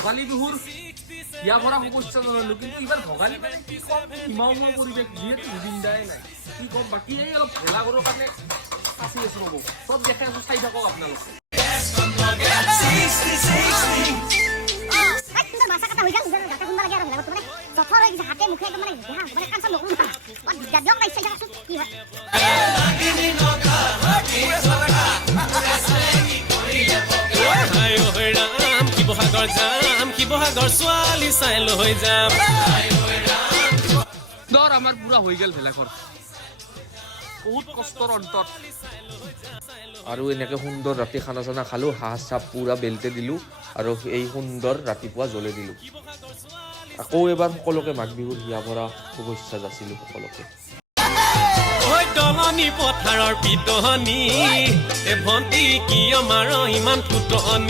ভোগালী বিহুৰ বিয়া ভৰা সমস্যা জনালো, কিন্তু এইবাৰ ভোগালী মানে কি কম নিমাওমূল পৰিৱেশ, যিহেতু জুবিন দাই নাই কি কম। বাকী এই অলপ ভেলাঘৰৰ কাৰণে সাঁচি আছো ৰ'ব, চব দেখাই আছো, চাই থাকক আপোনালোকে। শিৱসাগৰ ছোৱালী চাই লৈ যাম। ধৰ আমাৰ পুৰা হৈ গেল ভেলাঘৰ, বহুত কষ্টৰ অন্তত। আৰু এনেকৈ সুন্দৰ ৰাতি খানা চানা খালোঁ, হাঁহ চাপ পুৰা বেলতে দিলোঁ আৰু এই সুন্দৰ ৰাতিপুৱা জ্বলে দিলোঁ। আকৌ এবাৰ সকলোকে মাঘ বিহুৰ হিয়া ভৰা শুভেচ্ছা যাচিলোঁ সকলোকে। দলনি পথাৰৰ পিতনি, ভণ্টি কিয় মাৰ ইমান ফুটনি।